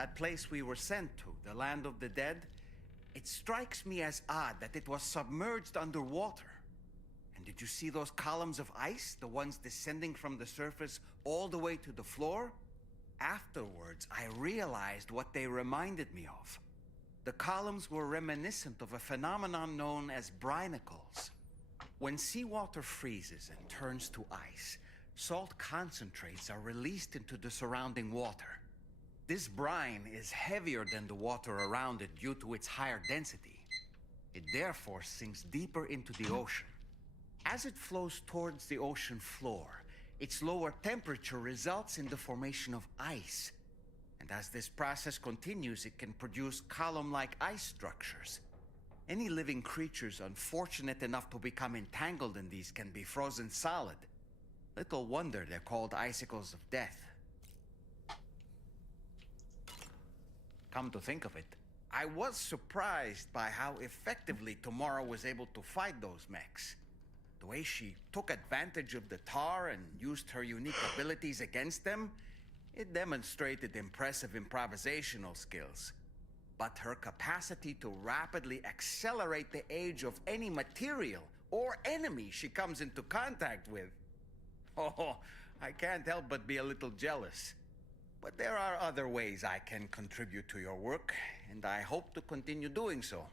That place we were sent to, the land of the dead, it strikes me as odd that it was submerged underwater. And did you see those columns of ice, the ones descending from the surface all the way to the floor? Afterwards, I realized what they reminded me of. The columns were reminiscent of a phenomenon known as brinicles. When seawater freezes and turns to ice, salt concentrates are released into the surrounding water. This brine is heavier than the water around it due to its higher density. It therefore sinks deeper into the ocean. As it flows towards the ocean floor, its lower temperature results in the formation of ice. And as this process continues, it can produce column-like ice structures. Any living creatures unfortunate enough to become entangled in these can be frozen solid. Little wonder they're called icicles of death. Come to think of it, I was surprised by how effectively Tamara was able to fight those mechs. The way she took advantage of the tar and used her unique abilities against them, it demonstrated impressive improvisational skills. But her capacity to rapidly accelerate the age of any material or enemy she comes into contact with. Oh, I can't help but be a little jealous. But there are other ways I can contribute to your work, and I hope to continue doing so.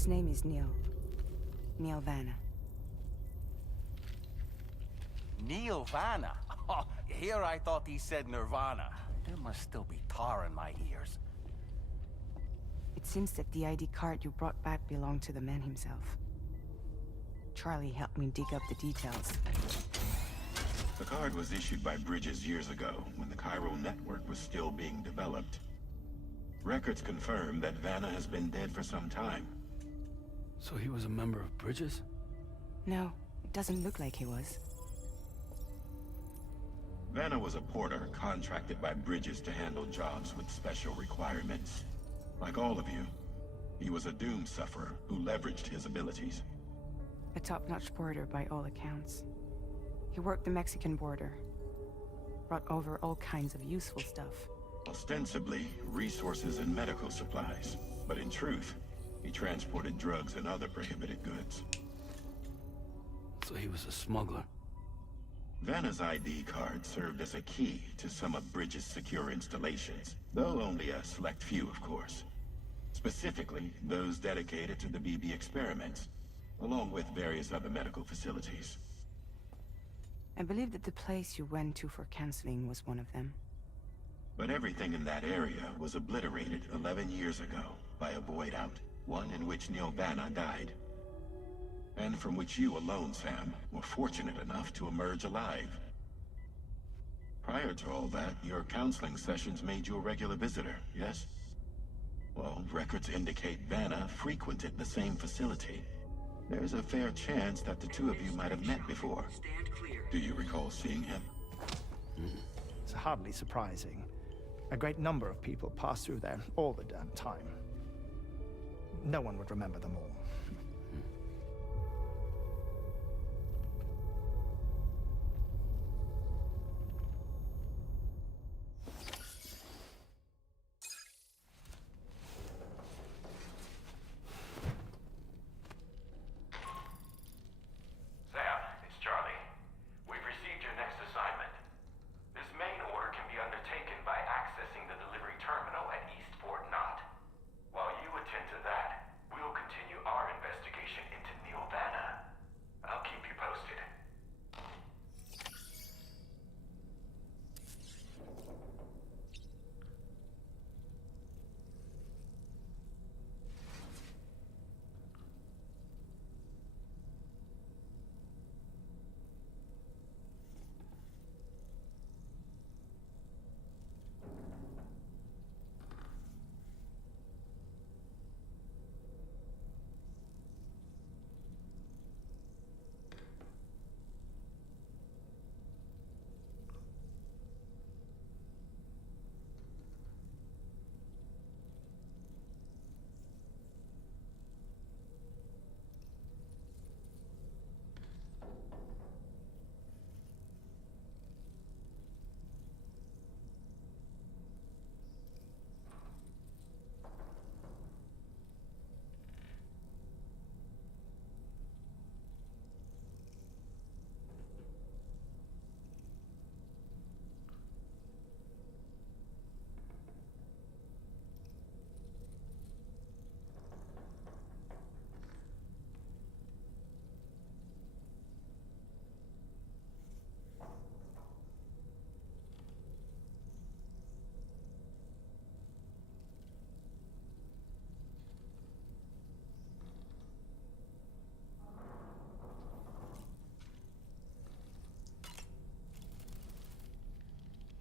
His name is Neil. Neil Vanna. Neil Vanna? Oh, here I thought he said Nirvana. There must still be tar in my ears. It seems that the ID card you brought back belonged to the man himself. Charlie helped me dig up the details. The card was issued by Bridges years ago, when the chiral network was still being developed. Records confirm that Vanna has been dead for some time. So he was a member of Bridges? No, it doesn't look like he was. Vanna was a porter contracted by Bridges to handle jobs with special requirements. Like all of you, he was a doom sufferer who leveraged his abilities. A top-notch porter by all accounts. He worked the Mexican border. Brought over all kinds of useful stuff. Ostensibly, resources and medical supplies. But in truth, he transported drugs and other prohibited goods. So he was a smuggler. Vanna's ID card served as a key to some of Bridges' secure installations, though only a select few, of course. Specifically, those dedicated to the BB experiments, along with various other medical facilities. I believe that the place you went to for counseling was one of them. But everything in that area was obliterated 11 years ago by a void out, one in which Neil Vanna died. And from which you alone, Sam, were fortunate enough to emerge alive. Prior to all that, your counseling sessions made you a regular visitor, yes? Well, records indicate Vanna frequented the same facility. There's a fair chance that the two of you might have met before. Do you recall seeing him? It's hardly surprising. A great number of people pass through there all the damn time. No one would remember them all.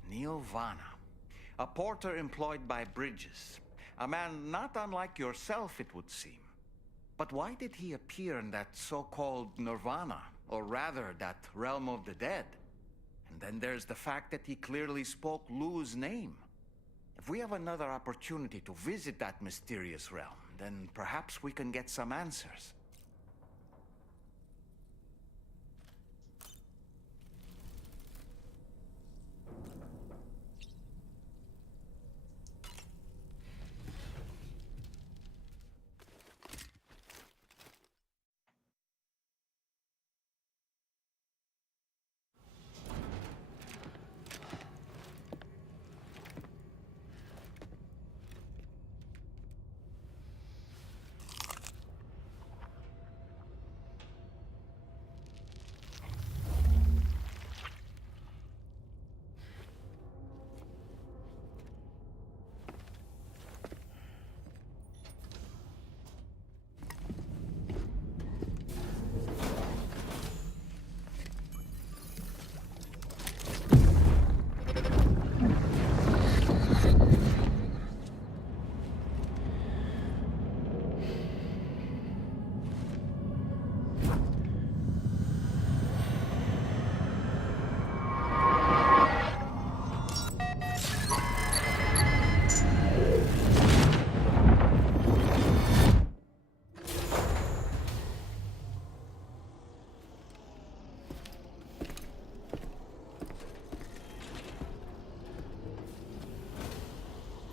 Neil Vanna, a porter employed by Bridges. A man not unlike yourself, it would seem. But why did he appear in that so-called Nirvana, or rather, that realm of the dead? And then there's the fact that he clearly spoke Lou's name. If we have another opportunity to visit that mysterious realm, then perhaps we can get some answers.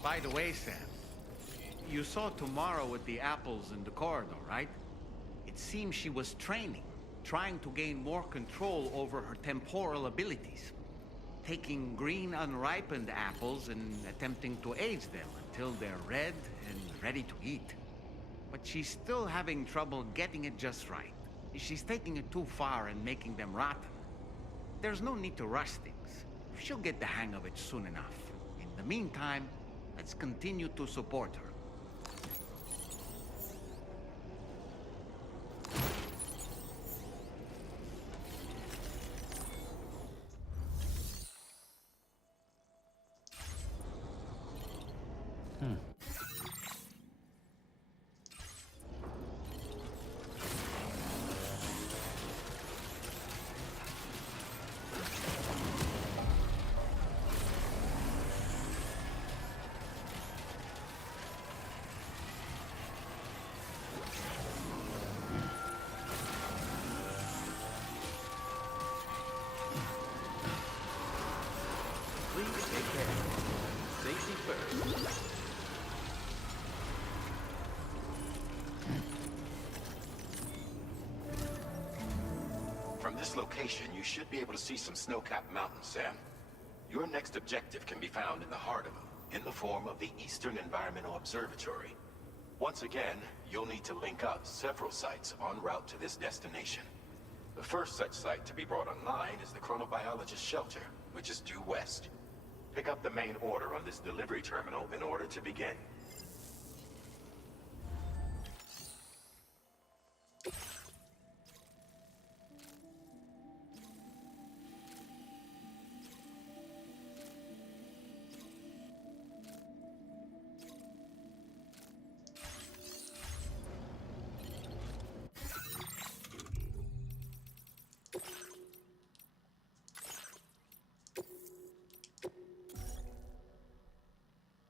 By the way, Sam, you saw Tomorrow with the apples in the corridor, right? It seems she was training, trying to gain more control over her temporal abilities. Taking green unripened apples and attempting to age them until they're red and ready to eat. But she's still having trouble getting it just right. She's taking it too far and making them rotten. There's no need to rush things. She'll get the hang of it soon enough. In the meantime, let's continue to support her. Please take care. Safety first. From this location, you should be able to see some snow-capped mountains, Sam. Your next objective can be found in the heart of them, in the form of the Eastern Environmental Observatory. Once again, you'll need to link up several sites en route to this destination. The first such site to be brought online is the Chronobiologist Shelter, which is due west. Pick up the main order on this delivery terminal in order to begin.